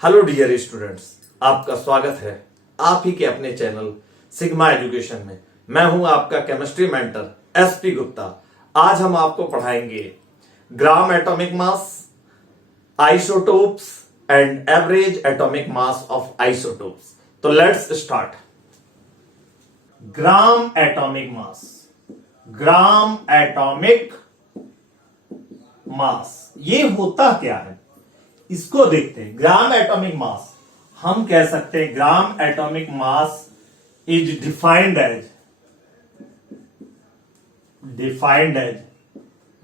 Hello dear students, आपका स्वागत है आप ही के अपने चैनल सिग्मा एजुकेशन में। मैं हूं आपका केमिस्ट्री मेंटर एसपी गुप्ता। आज हम आपको पढ़ाएंगे gram atomic mass, isotopes and average atomic mass of isotopes. तो let's start. Gram atomic mass, gram atomic mass ये होता क्या है, इसको देखते हैं। ग्राम एटॉमिक मास हम कह सकते हैं gram atomic mass is defined as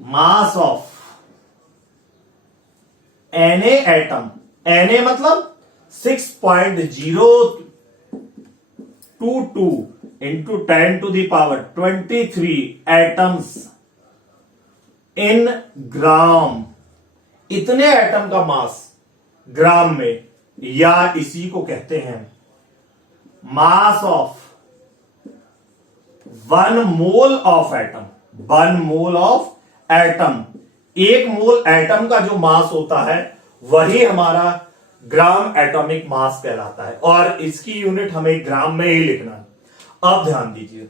mass of Na atom. Na मतलब 6.022 into 10 to the power 23 atoms in gram. इतने एटम का मास ग्राम में, या इसी को कहते हैं mass of 1 mole of atom. 1 mole of atom, 1 mole atom का जो मास होता है वही हमारा ग्राम एटॉमिक मास कहलाता है, और इसकी यूनिट हमें ग्राम में ही लिखना है। अब ध्यान दीजिए,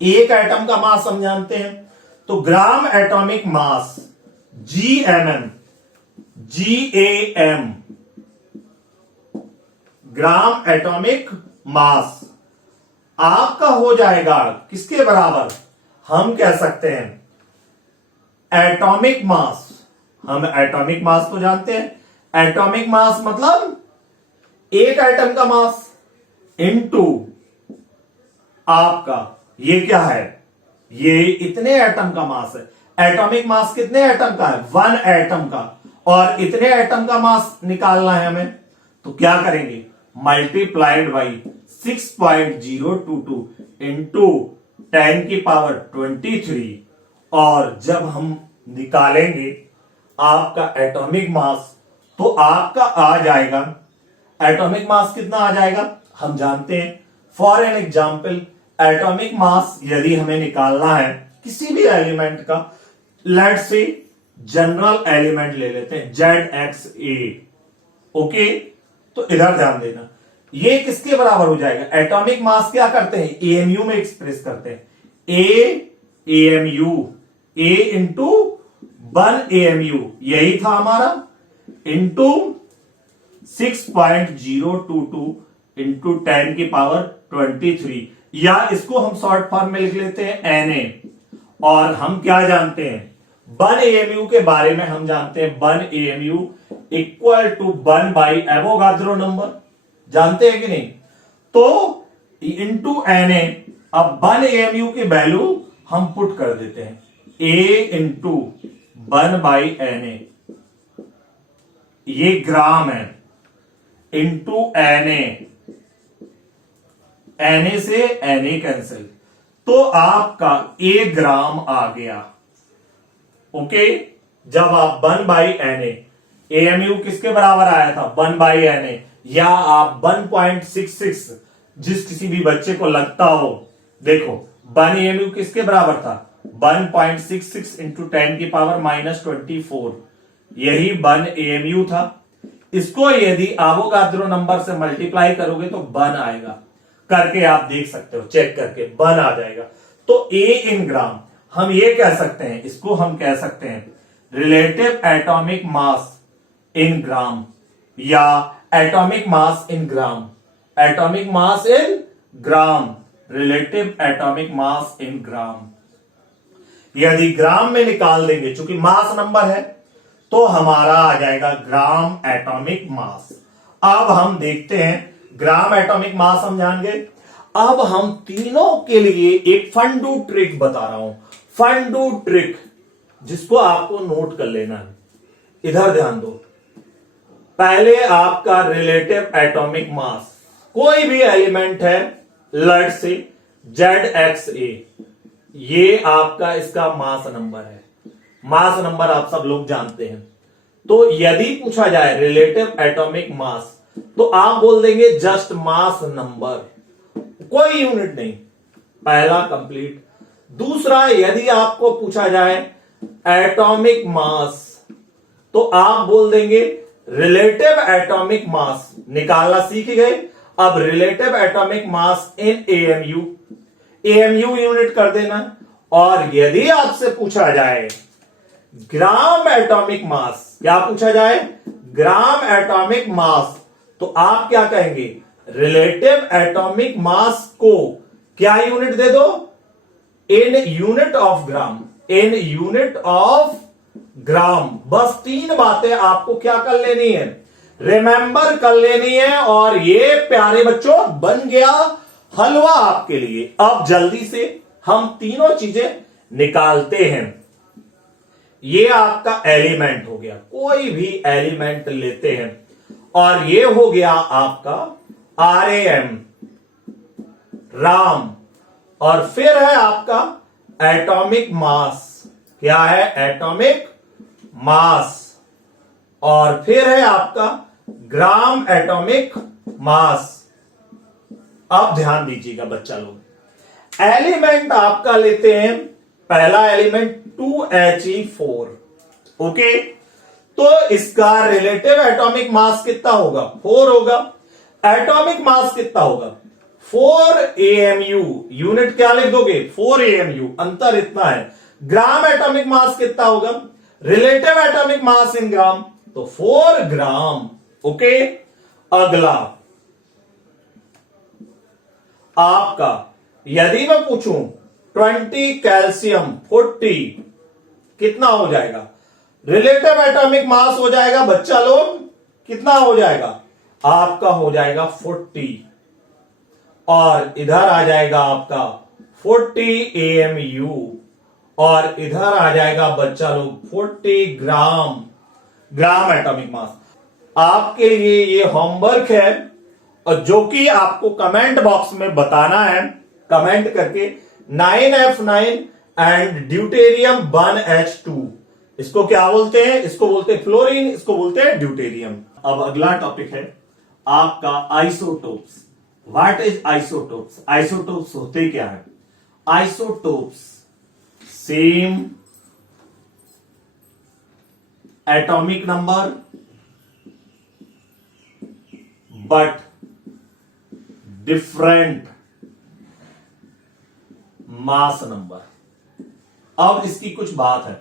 एक एटम का मास हम जानते हैं, तो ग्राम एटॉमिक मास GMM, GAM, ग्राम एटॉमिक मास आपका हो जाएगा किसके बराबर? हम कह सकते हैं एटॉमिक मास। हम एटॉमिक मास तो जानते हैं, एटॉमिक मास मतलब एक एटम का मास इनटू आपका ये क्या है, ये इतने एटम का मास है। एटॉमिक मास कितने एटम का है? 1 एटम का, और इतने एटम का मास निकालना है हमें, तो क्या करेंगे? मल्टीप्लाइड बाई 6.022 इंटू 10 की पावर 23, और जब हम निकालेंगे आपका एटॉमिक मास, तो आपका आ जाएगा एटॉमिक मास कितना आ जाएगा हम जानते हैं। For an example, atomic mass यदि हमें निकालना है किसी भी एलिमेंट का, लेट्स से जनरल एलिमेंट ले लेते हैं ZXA। ओके, तो इधर ध्यान देना, ये किसके बराबर हो जाएगा? एटॉमिक मास क्या करते हैं, AMU में एक्सप्रेस करते हैं। AMU, A इंटू 1 AMU, यही था हमारा, इंटू 6.022 इंटू 10 की पावर 23, या इसको हम शॉर्ट फॉर्म में लिख लेते हैं Na। और हम क्या जानते हैं 1 AMU के बारे में? हम जानते हैं 1 AMU equal to 1 by Avogadro number, जानते हैं कि नहीं? तो इंटू Na, अब 1 AMU की वैल्यू हम पुट कर देते हैं, A इंटू 1 बाई Na, ये ग्राम है, इंटू Na से Na कैंसिल, तो आपका 1 ग्राम आ गया। ओके, जब आप 1 बाई Na, AMU किसके बराबर आया था? 1 बाई Na, या आप 1.66, जिस किसी भी बच्चे को लगता हो, देखो 1 AMU किसके बराबर था? 1.66 इंटू 10 की पावर -24, यही 1 AMU था। इसको यदि एवोगाद्रो नंबर से मल्टीप्लाई करोगे तो 1 आएगा, करके आप देख सकते हो, चेक करके 1 आ जाएगा। तो A इन ग्राम, हम ये कह सकते हैं, इसको हम कह सकते हैं रिलेटिव एटॉमिक मास इन ग्राम, या एटॉमिक मास इन ग्राम। एटॉमिक मास इन ग्राम, रिलेटिव एटॉमिक मास इन ग्राम। यदि ग्राम में निकाल देंगे, चूंकि मास नंबर है, तो हमारा आ जाएगा ग्राम एटॉमिक मास। अब हम देखते हैं, ग्राम एटॉमिक मास हम जान गए। अब हम तीनों के लिए एक फंडू ट्रिक बता रहा हूं, फंडू ट्रिक, जिसको आपको नोट कर लेना है। इधर ध्यान दो, पहले आपका रिलेटिव एटॉमिक मास, कोई भी एलिमेंट है, लेट से ZXA, ये आपका इसका मास नंबर है। मास नंबर आप सब लोग जानते हैं। तो यदि पूछा जाए रिलेटिव एटॉमिक मास, तो आप बोल देंगे जस्ट मास नंबर, कोई यूनिट नहीं। पहला कंप्लीट। दूसरा, यदि आपको पूछा जाए एटॉमिक मास, तो आप बोल देंगे रिलेटिव एटॉमिक मास निकालना सीख गए। अब रिलेटिव एटॉमिक मास इन एएमयू, एएमयू यूनिट कर देना। और यदि आपसे पूछा जाए ग्राम एटॉमिक मास, क्या पूछा जाए, ग्राम एटॉमिक मास, तो आप क्या कहेंगे, रिलेटिव एटॉमिक मास को क्या यूनिट दे दो, in unit of gram, in unit of gram. बस 3 बातें आपको क्या कर लेनी है, रिमेंबर कर लेनी है, और ये प्यारे बच्चों बन गया हलवा आपके लिए। अब जल्दी से हम तीनों चीजें निकालते हैं। ये आपका एलिमेंट हो गया, कोई भी एलिमेंट लेते हैं, और ये हो गया आपका RAM, राम। और फिर है आपका एटॉमिक मास, क्या है, एटॉमिक मास। और फिर है आपका ग्राम एटॉमिक मास। अब ध्यान दीजिएगा बच्चा लोग, एलिमेंट आपका लेते हैं, पहला एलिमेंट 2He4, ओके। तो इसका रिलेटिव एटॉमिक मास कितना होगा, 4 होगा। एटॉमिक मास कितना होगा, 4 AMU, यूनिट क्या लिख दोगे, 4 AMU, अंतर इतना है। ग्राम एटॉमिक मास कितना होगा, रिलेटिव एटॉमिक मास इन ग्राम, तो 4 ग्राम, ओके। अगला आपका, यदि मैं पूछूं 20 कैल्शियम 40 कितना हो जाएगा, रिलेटिव एटॉमिक मास हो जाएगा बच्चा लोग, कितना हो जाएगा, आपका हो जाएगा 40, और इधर आ जाएगा आपका 40 AMU, और इधर आ जाएगा बच्चा लोग 40 ग्राम, ग्राम एटॉमिक मास। आपके लिए ये होमवर्क है, और जो कि आपको कमेंट बॉक्स में बताना है, कमेंट करके 9F9 एंड ड्यूटेरियम 1H2, इसको क्या बोलते हैं, इसको बोलते हैं फ्लोरीन, इसको बोलते हैं ड्यूटेरियम। अब अगला टॉपिक है आपका isotopes. What is isotopes, isotopes होते क्या है, isotopes same atomic number but different mass number. अब इसकी कुछ बात है,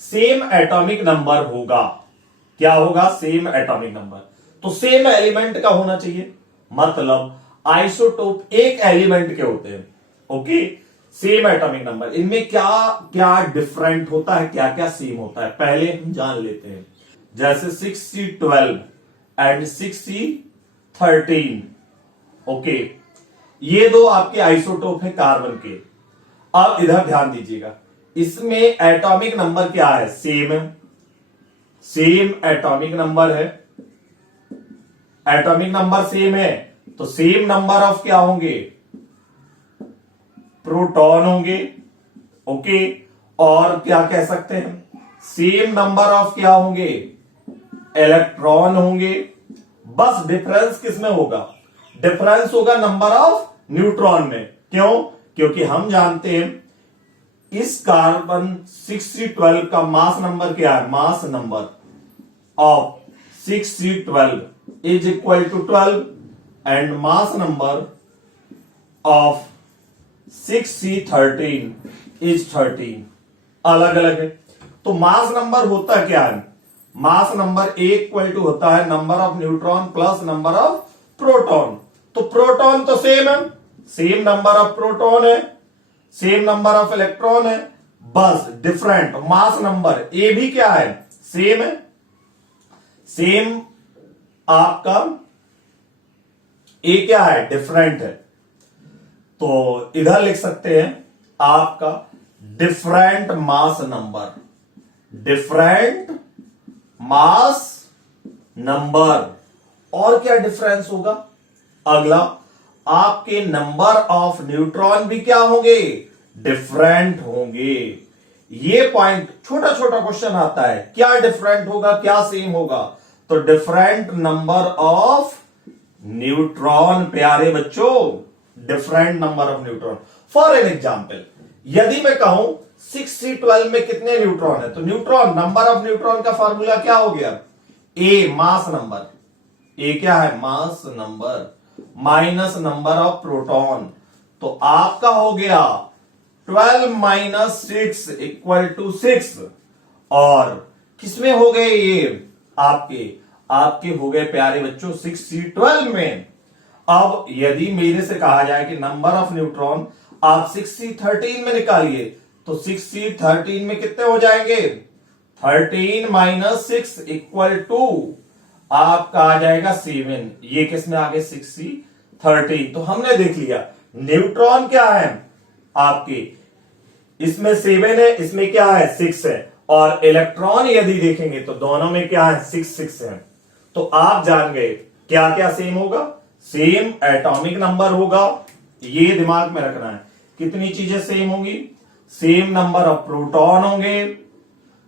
सेम एटॉमिक नंबर होगा, क्या होगा, सेम एटॉमिक नंबर, तो सेम एलिमेंट का होना चाहिए, मतलब आइसोटोप एक एलिमेंट के होते हैं, ओके, सेम एटॉमिक नंबर। इनमें क्या क्या डिफरेंट होता है, क्या क्या सेम होता है, पहले हम जान लेते हैं। जैसे 6C12 एंड 6C13, ओके, ये दो आपके आइसोटोप है कार्बन के। अब इधर ध्यान दीजिएगा, इसमें एटॉमिक नंबर क्या है, सेम है, सेम एटॉमिक नंबर है, एटॉमिक नंबर सेम है, तो सेम नंबर ऑफ क्या होंगे, प्रोटॉन होंगे, ओके। और क्या कह सकते हैं, सेम नंबर ऑफ क्या होंगे, इलेक्ट्रॉन होंगे। बस डिफरेंस किसमें होगा, डिफरेंस होगा नंबर ऑफ न्यूट्रॉन में। क्यों, क्योंकि हम जानते हैं इस कार्बन 6C12 का मास नंबर क्या है, mass number of 6C12 is equal to 12 and mass number of 6C13 is 13, अलग अलग है। तो मास नंबर होता क्या है, मास नंबर इक्वल टू होता है number of neutron plus number of proton. तो प्रोटॉन तो सेम है, सेम नंबर ऑफ प्रोटॉन है, सेम नंबर ऑफ इलेक्ट्रॉन है, बस डिफरेंट मास नंबर। ए भी क्या है, सेम है, सेम आपका ए क्या है, डिफरेंट है। तो इधर लिख सकते हैं आपका different mass number, different mass number. और क्या डिफरेंस होगा, अगला आपके नंबर ऑफ न्यूट्रॉन भी क्या होंगे, डिफरेंट होंगे। ये पॉइंट छोटा छोटा क्वेश्चन आता है, क्या डिफरेंट होगा क्या सेम होगा, तो डिफरेंट नंबर ऑफ न्यूट्रॉन प्यारे बच्चों, different number of neutron. For an example, यदि मैं कहूं 6C12 में कितने न्यूट्रॉन है, तो न्यूट्रॉन, नंबर ऑफ न्यूट्रॉन का फॉर्मूला क्या हो गया, ए मास नंबर, ए क्या है mass number, minus number of proton, तो आपका हो गया 12 माइनस 6 इक्वल टू 6। और किसमें हो गए ये आपके आपके हो गए प्यारे बच्चों 6C12 में। अब यदि मेरे से कहा जाए कि नंबर ऑफ न्यूट्रॉन आप 6C13 में निकालिए, तो 6C13 में कितने हो जाएंगे, 13 माइनस 6 इक्वल टू आपका आ जाएगा 7। ये किस में आ गए 6C13। तो हमने देख लिया न्यूट्रॉन क्या है आपके, इसमें 7 है, इसमें क्या है 6 है, और इलेक्ट्रॉन यदि देखेंगे तो दोनों में क्या है 6 है। तो आप जान गए क्या क्या सेम होगा, सेम एटॉमिक नंबर होगा, ये दिमाग में रखना है। कितनी चीजें सेम होंगी, सेम नंबर ऑफ प्रोटॉन होंगे,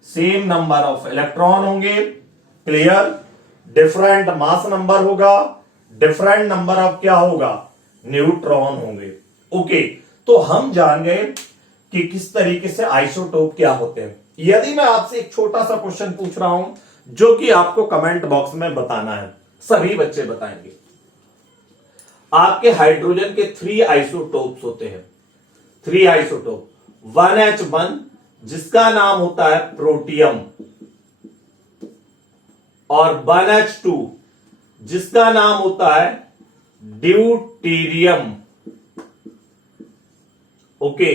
सेम नंबर ऑफ इलेक्ट्रॉन होंगे, क्लियर, डिफरेंट मास नंबर होगा, डिफरेंट नंबर ऑफ क्या होगा न्यूट्रॉन होंगे। ओके, तो हम जान गए कि किस तरीके से आइसोटोप क्या होते हैं। यदि मैं आपसे एक छोटा सा क्वेश्चन पूछ रहा हूं जो कि आपको कमेंट बॉक्स में बताना है, सभी बच्चे बताएंगे। आपके हाइड्रोजन के 3 आइसोटोप्स होते हैं, 3 आइसोटोप, 1H1 जिसका नाम होता है प्रोटियम, और 1H2 जिसका नाम होता है ड्यूटेरियम। ओके,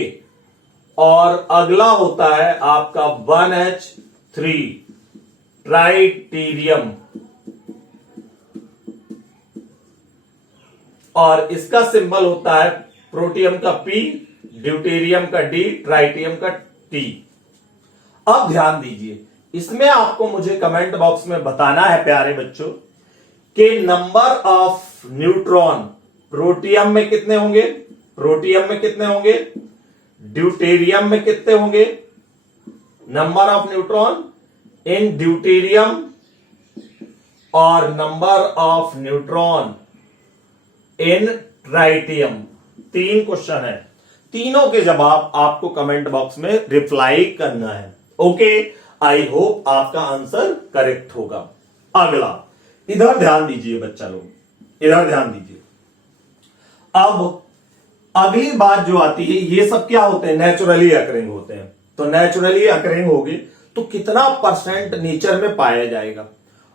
और अगला होता है आपका 1H3 ट्राइटेरियम, और इसका सिंबल होता है प्रोटियम का P, ड्यूटेरियम का D, ट्राइटियम का T। अब ध्यान दीजिए, इसमें आपको मुझे कमेंट बॉक्स में बताना है प्यारे बच्चों कि नंबर ऑफ न्यूट्रॉन प्रोटियम में कितने होंगे, प्रोटियम में कितने होंगे, ड्यूटेरियम में कितने होंगे, number of neutron in deuterium और number of neutron in tritium. 3 question है, तीनों के जवाब आपको कमेंट बॉक्स में रिप्लाई करना है। ओके, आई होप आपका आंसर करेक्ट होगा। अगला, इधर ध्यान दीजिए बच्चा लोग, इधर ध्यान दीजिए। अब अगली बात जो आती है, ये सब क्या होते हैं नेचुरली अकरिंग होते हैं। तो नेचुरली अकरिंग होगी तो कितना परसेंट नेचर में पाया जाएगा,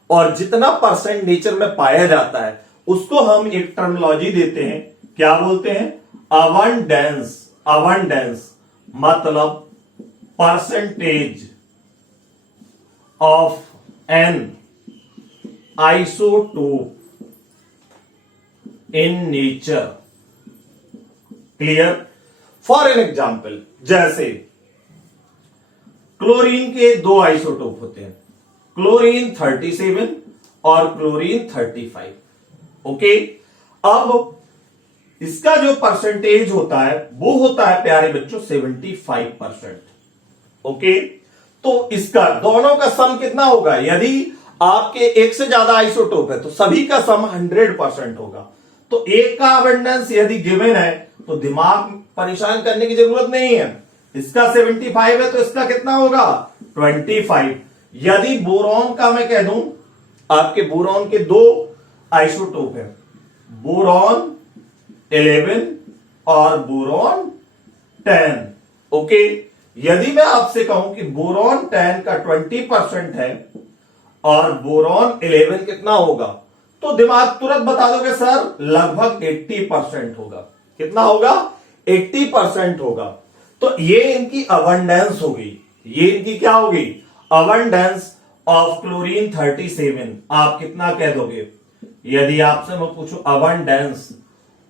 और जितना परसेंट नेचर में पाया जाता है उसको हम एक टर्मिनोलॉजी देते हैं, क्या बोलते हैं, अबंडेंस। अबंडेंस मतलब percentage of N isotope in nature. Clear, for an example, जैसे क्लोरीन के 2 आइसोटोप होते हैं, क्लोरीन 37 और क्लोरीन 35। ओके, अब इसका जो परसेंटेज होता है वो होता है प्यारे बच्चों 75%। ओके, तो इसका दोनों का सम कितना होगा, यदि आपके एक से ज्यादा आइसोटोप है तो सभी का सम 100% होगा। तो एक का अबंडेंस यदि गिवन है तो दिमाग परेशान करने की जरूरत नहीं है, इसका 75 है तो इसका कितना होगा 25। यदि बोरॉन का मैं कह दूं, आपके बोरॉन के 2 आइसोटोप है, बोरॉन 11 और बोरॉन 10। ओके, यदि मैं आपसे कहूं कि बोरॉन 10 का 20% है और बोरॉन 11 कितना होगा, तो दिमाग तुरंत बता दोगे सर लगभग 80% होगा। कितना होगा 80% होगा। तो ये इनकी अबंडेंस होगी, ये इनकी क्या होगी अबंडेंस ऑफ क्लोरीन 37। आप कितना कह दोगे, यदि आपसे मैं पूछूं अबंडेंस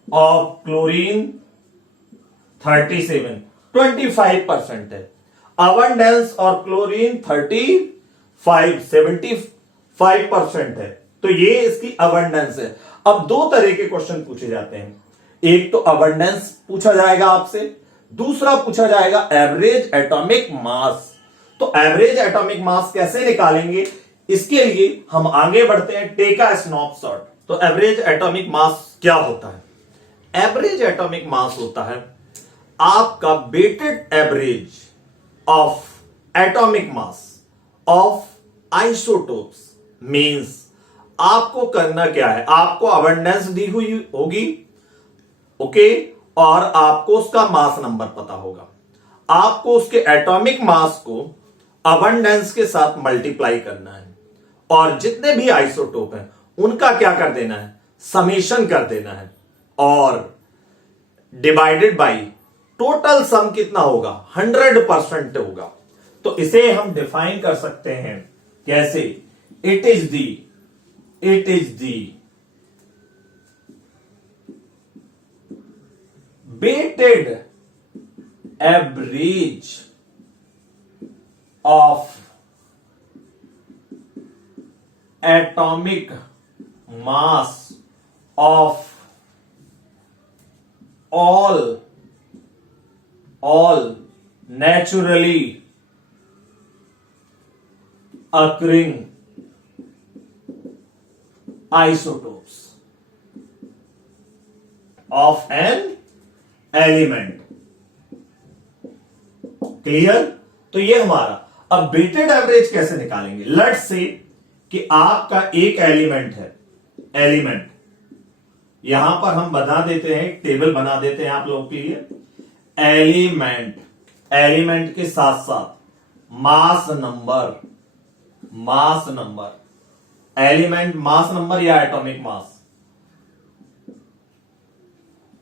ऑफ क्लोरीन 37 25% है, अबंडेंस और क्लोरीन 75% है, तो ये इसकी अबंडेंस है। अब 2 तरह के क्वेश्चन पूछे जाते हैं, एक तो अबंडेंस पूछा जाएगा आपसे, दूसरा पूछा जाएगा एवरेज एटॉमिक मास। तो एवरेज एटॉमिक मास कैसे निकालेंगे, इसके लिए हम आगे बढ़ते हैं, टेक अ स्नैपशॉट। तो एवरेज एटॉमिक मास क्या होता है, एवरेज एटॉमिक मास होता है आपका weighted average of atomic mass of isotopes means आपको करना क्या है, आपको अबंडेंस दी हुई होगी, ओके, और आपको उसका मास नंबर पता होगा। आपको उसके एटॉमिक मास को अबंडेंस के साथ मल्टीप्लाई करना है और जितने भी आइसोटोप हैं उनका क्या कर देना है, समेशन कर देना है और डिवाइडेड बाय टोटल सम कितना होगा, 100% होगा। तो इसे हम डिफाइन कर सकते हैं कैसे, it is the weighted average of atomic mass of all naturally occurring isotopes of an element. Clear? तो ये हमारा, अब वेटेड एवरेज कैसे निकालेंगे, लेट्स से कि आपका एक एलिमेंट यहां पर हम बना देते हैं, एक टेबल बना देते हैं आप लोगों के लिए, एलिमेंट के साथ साथ mass number, element mass number या एटॉमिक मास,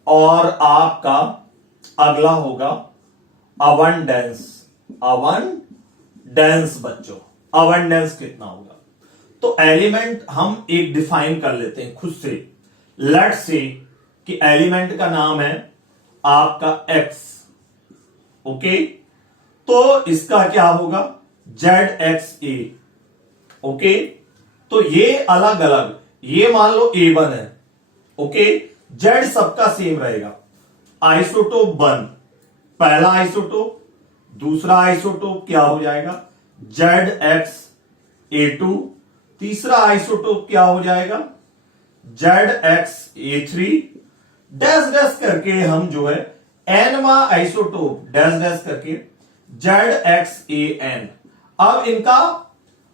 और आपका अगला होगा अबंडेंस बच्चों, अबंडेंस कितना होगा। तो एलिमेंट हम एक डिफाइन कर लेते हैं खुद से, लेट्स से कि एलिमेंट का नाम है आपका एक्स, ओके, तो इसका क्या होगा, ZXA, ओके। तो ये अलग अलग, ये मान लो A1 है, ओके, जेड सबका सेम रहेगा। आइसोटोप 1, पहला आइसोटोप, दूसरा आइसोटोप क्या हो जाएगा, ZXA2, तीसरा आइसोटोप क्या हो जाएगा, ZXA3, डैश डैश करके हम जो है एनवा आइसोटोप डैश डैश करके ZXAN। अब इनका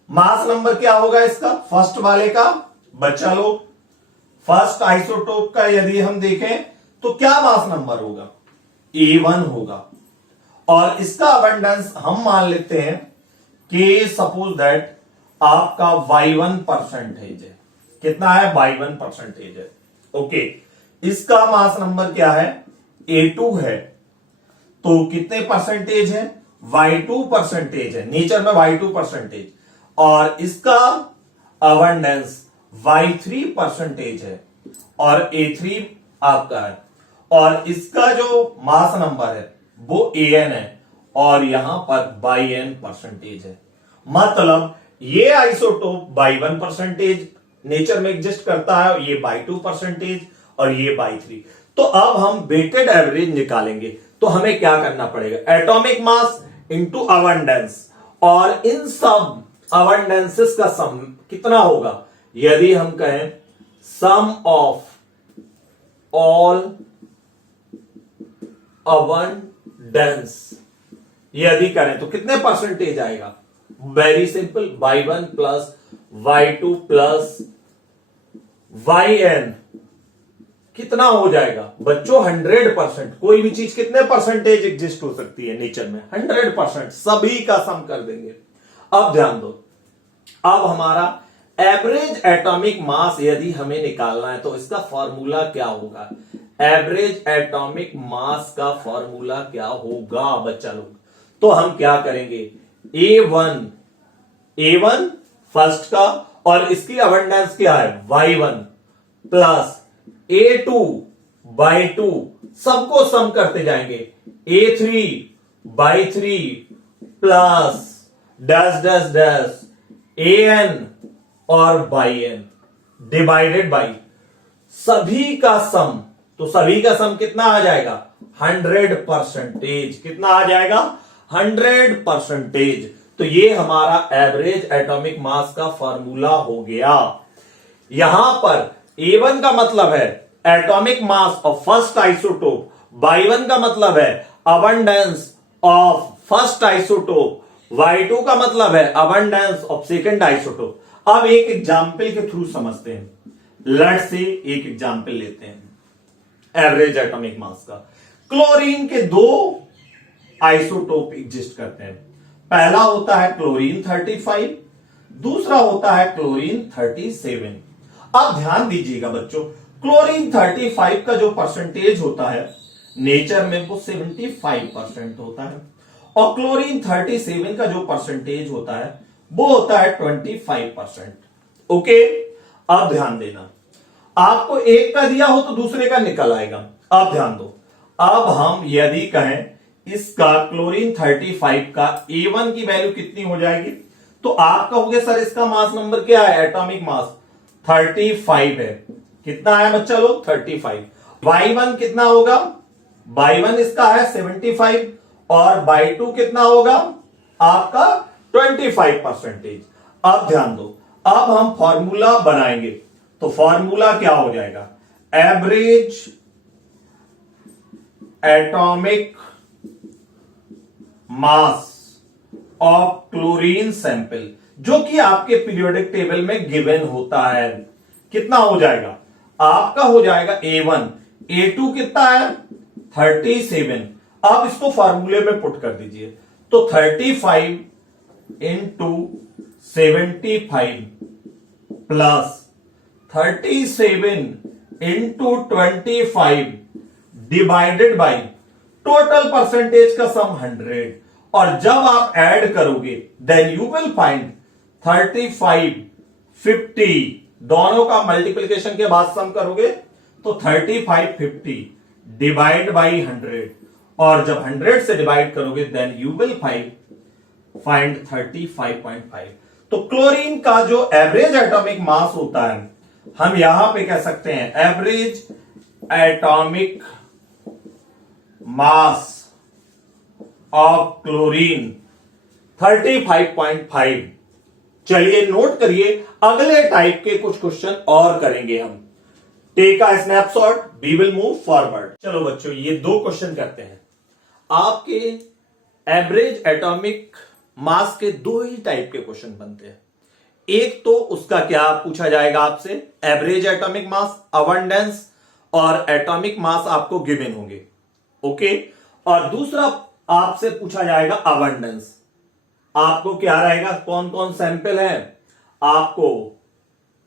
मास नंबर क्या होगा, इसका फर्स्ट वाले का, बच्चा लोग फर्स्ट आइसोटोप का यदि हम देखें तो क्या मास नंबर होगा, A1 होगा, और इसका अबंडेंस हम मान लेते हैं कि सपोज दैट आपका Y1% है, कितना है, Y1% है, ओके। इसका मास नंबर क्या है, A2 है, तो कितने परसेंटेज है, Y2% है, नेचर में Y2%, और इसका अबंडेंस Y3% है और A3 आपका है, और इसका जो मास नंबर है वो AN है और यहां पर YN% है। मतलब ये आइसोटोप Y1% नेचर में एग्जिस्ट करता है, ये Y2% और ये Y3। तो अब हम वेटेड एवरेज निकालेंगे, तो हमें क्या करना पड़ेगा, एटॉमिक मास इंटू अबंडेंस, और इन सब अबंडेंसेस का सम कितना होगा, यदि हम कहें सम ऑफ ऑल अबंडेंस यदि करें तो कितने परसेंटेज आएगा, very simple, Y1 plus Y2 plus YN कितना हो जाएगा बच्चों, 100%। कोई भी चीज कितने परसेंटेज एग्जिस्ट हो सकती है नेचर में, 100%, सभी का सम कर देंगे। अब ध्यान दो, अब हमारा एवरेज एटॉमिक मास यदि हमें निकालना है तो इसका फॉर्मूला क्या होगा, एवरेज एटॉमिक मास का फॉर्मूला क्या होगा बच्चा लोग। तो हम क्या करेंगे, A1 फर्स्ट का, और इसकी अबंडेंस क्या है Y1 प्लस A2 by 2, सबको सम करते जाएंगे, A3 by 3 plus dash dash dash AN और YN डिवाइडेड बाई सभी का सम। तो सभी का सम कितना आ जाएगा, 100%। कितना आ जाएगा, 100%। तो ये हमारा एवरेज एटॉमिक मास का फॉर्मूला हो गया। यहां पर A1 का मतलब है atomic mass of first isotope, Y1 का मतलब है abundance of first isotope, Y2 का मतलब है अबंडेंस ऑफ सेकंड आइसोटोप। अब एक एग्जाम्पल के थ्रू समझते हैं। लेट से एक एग्जाम्पल लेते हैं एवरेज एटॉमिक मास का। क्लोरीन के दो आइसोटोप एग्जिस्ट करते हैं। पहला होता है क्लोरीन 35, दूसरा होता है क्लोरीन 37। अब ध्यान दीजिएगा बच्चों, क्लोरीन 35 का जो परसेंटेज होता है नेचर में वो 75% होता है, और क्लोरीन 37 का जो परसेंटेज होता है वो होता है 25%। ओके, अब ध्यान देना, आपको एक का दिया हो तो दूसरे का निकल आएगा। अब ध्यान दो, अब हम यदि कहें इसका क्लोरीन 35 का A1 की वैल्यू कितनी हो जाएगी, तो आप कहोगे सर इसका मास नंबर क्या है, एटॉमिक मास 35 है। कितना है बच्चा लोग, 35। Y1 कितना होगा, Y1 इसका है 75, और Y2 कितना होगा आपका 25%। अब ध्यान दो, अब हम फॉर्मूला बनाएंगे, तो फॉर्मूला क्या हो जाएगा, average atomic mass of chlorine sample, जो कि आपके पीरियोडिक टेबल में गिवन होता है, कितना हो जाएगा, आपका हो जाएगा A1, A2 कितना है 37। अब इसको फॉर्मूले में पुट कर दीजिए, तो 35 into 75 plus 37 into 25 divided by total percentage का सम 100, और जब आप ऐड करोगे देन यू विल फाइंड 35 50, दोनों का मल्टीप्लिकेशन के बाद सम करोगे तो 35 50 डिवाइड बाई 100, और जब 100 से डिवाइड करोगे देन यू विल फाइंड 35.5। तो क्लोरीन का जो एवरेज एटॉमिक मास होता है, हम यहां पे कह सकते हैं average atomic mass of chlorine 35.5। चलिए नोट करिए, अगले टाइप के कुछ क्वेश्चन और करेंगे हम। Take a snapshot, we will move forward. चलो बच्चों, ये दो क्वेश्चन करते हैं। आपके एवरेज एटॉमिक मास के दो ही टाइप के क्वेश्चन बनते हैं। एक तो उसका क्या पूछा जाएगा आपसे, एवरेज एटॉमिक मास, अबंडेंस और एटॉमिक मास आपको गिवन होंगे, ओके। और दूसरा आपसे पूछा जाएगा अबंडेंस। आपको क्या रहेगा, कौन कौन सैंपल है आपको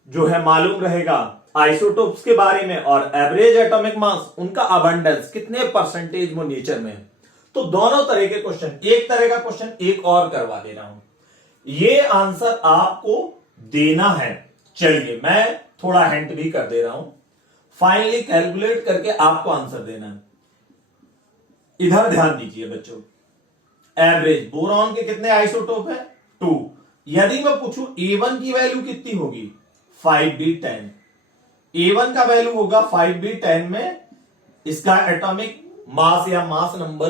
जो है मालूम रहेगा आइसोटोप्स के बारे में, और एवरेज एटॉमिक मास, उनका अबंडेंस कितने परसेंटेज वो नेचर में है। तो दोनों तरह के क्वेश्चन, एक तरह का क्वेश्चन एक और करवा दे रहा हूं, ये आंसर आपको देना है। चलिए मैं थोड़ा हिंट भी कर दे रहा हूं, फाइनली कैलकुलेट करके आपको आंसर देना है। इधर ध्यान दीजिए बच्चों, एवरेज बोरॉन के कितने आइसोटोप है, 2। यदि मैं पूछूं A1 की वैल्यू कितनी होगी, 5b10। A1 का वैल्यू होगा 5b10 में इसका एटॉमिक मास या मास नंबर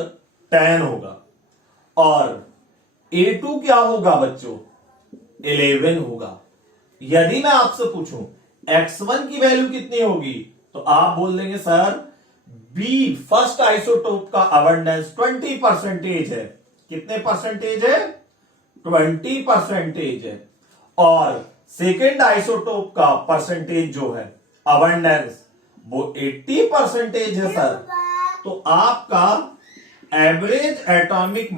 10 होगा, और A2 क्या होगा बच्चों, 11 होगा। यदि मैं आपसे पूछूं X1 की वैल्यू कितनी होगी, तो आप बोल देंगे सर बी फर्स्ट आइसोटोप का अबंडेंस 20% है। कितने परसेंटेज है, 20% है। और सेकेंड आइसोटोप का परसेंटेज जो है अबंडेंस वो 80% है सर। तो आपका एवरेज एटॉमिक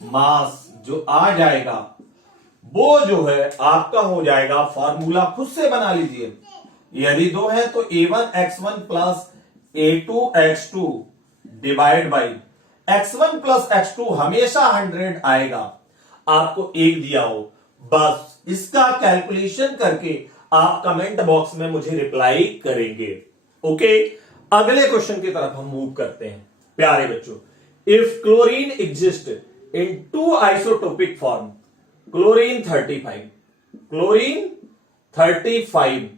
मास जो आ जाएगा वो जो है आपका हो जाएगा, फॉर्मूला खुद से बना लीजिए। यदि दो है तो A1 X1 plus A2 X2 divide by X1 plus X2 हमेशा 100 आएगा, आपको एक दिया हो, बस इसका कैलकुलेशन करके आप कमेंट बॉक्स में मुझे रिप्लाई करेंगे, ओके। अगले क्वेश्चन की तरफ हम मूव करते हैं प्यारे बच्चों। If chlorine exist in 2 isotopic form, chlorine 35,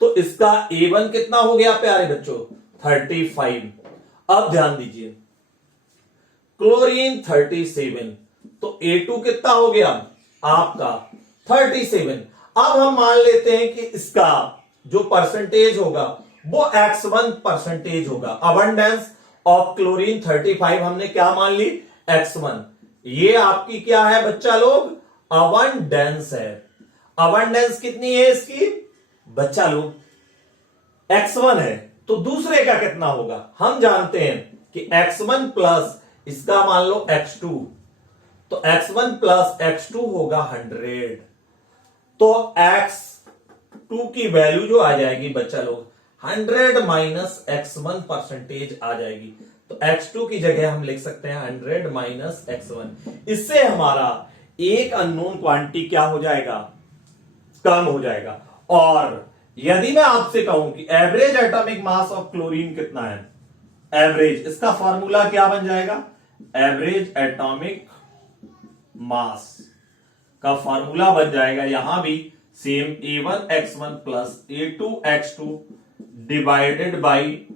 तो इसका A1 कितना हो गया प्यारे बच्चों, 35। अब ध्यान दीजिए, क्लोरीन 37, तो A2 कितना हो गया आपका 37। अब हम मान लेते हैं कि इसका जो परसेंटेज होगा वो X1 परसेंटेज होगा। अबंडेंस ऑफ क्लोरीन 35 हमने क्या मान ली, X1। ये आपकी क्या है बच्चा लोग, अबंडेंस है। अबंडेंस कितनी है इसकी बच्चा लोग, x1 है, तो दूसरे का कितना होगा, हम जानते हैं कि x1 प्लस इसका मान लो x2, तो x1 प्लस x2 होगा 100। तो x2 की वैल्यू जो आ जाएगी बच्चा लोग 100 माइनस x1 परसेंटेज आ जाएगी। तो x2 की जगह हम लिख सकते हैं 100 माइनस x1। इससे हमारा एक अननोन क्वांटिटी क्या हो जाएगा, कम हो जाएगा। और यदि मैं आपसे कहूं कि average atomic mass of chlorine कितना है, एवरेज, इसका फॉर्मूला क्या बन जाएगा, एवरेज एटॉमिक मास का फॉर्मूला बन जाएगा यहां भी same A1X1 plus A2X2 divided by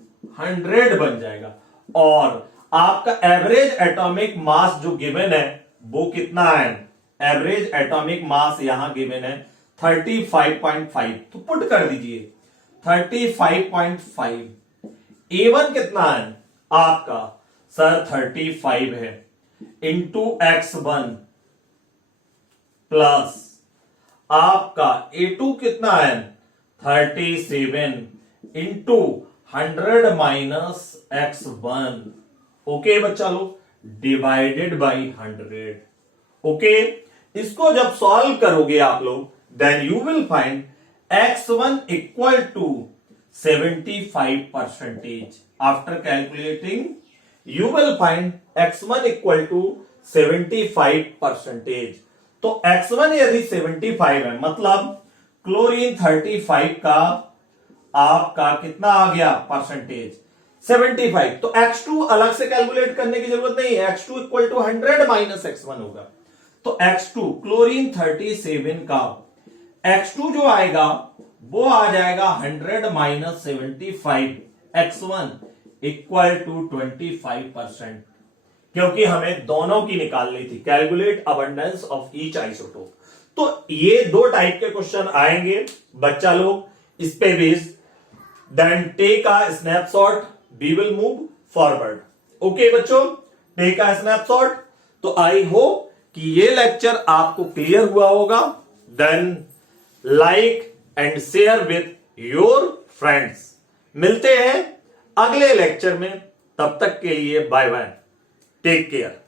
100 बन जाएगा। और आपका एवरेज एटॉमिक मास जो गिवन है वो कितना है, एवरेज एटॉमिक मास यहां गिवन है 35.5, तो पुट कर दीजिए 35.5। A1 कितना है आपका सर 35 है, इंटू x1 प्लस आपका A2 कितना है 37 इंटू 100 माइनस x1। ओके बच्चा लोग, डिवाइडेड बाई 100। ओके, इसको जब सॉल्व करोगे आप लोग then you will find x1 equal to 75 percentage. After calculating you will find x1 equal to 75 percentage. तो x1 यदि 75 है मतलब क्लोरीन 35 का आपका कितना आ गया परसेंटेज 75। तो x2 अलग से कैलकुलेट करने की जरूरत नहीं है, x2 equal to 100 minus x1 होगा। तो x2 क्लोरीन 37 का x2 जो आएगा वो आ जाएगा 100 माइनस 75, x1 इक्वल टू 25%, क्योंकि हमें दोनों की निकालनी थी, calculate abundance of each isotope. तो ये दो टाइप के क्वेश्चन आएंगे बच्चा लोग, इस पे based, then take a snapshot, we will move forward. Okay बच्चों, टेक अ स्नैपशॉट। तो आई होप कि ये लेक्चर आपको क्लियर हुआ होगा। Then like and share with your friends. मिलते हैं अगले लेक्चर में, तब तक के लिए बाय बाय, टेक केयर।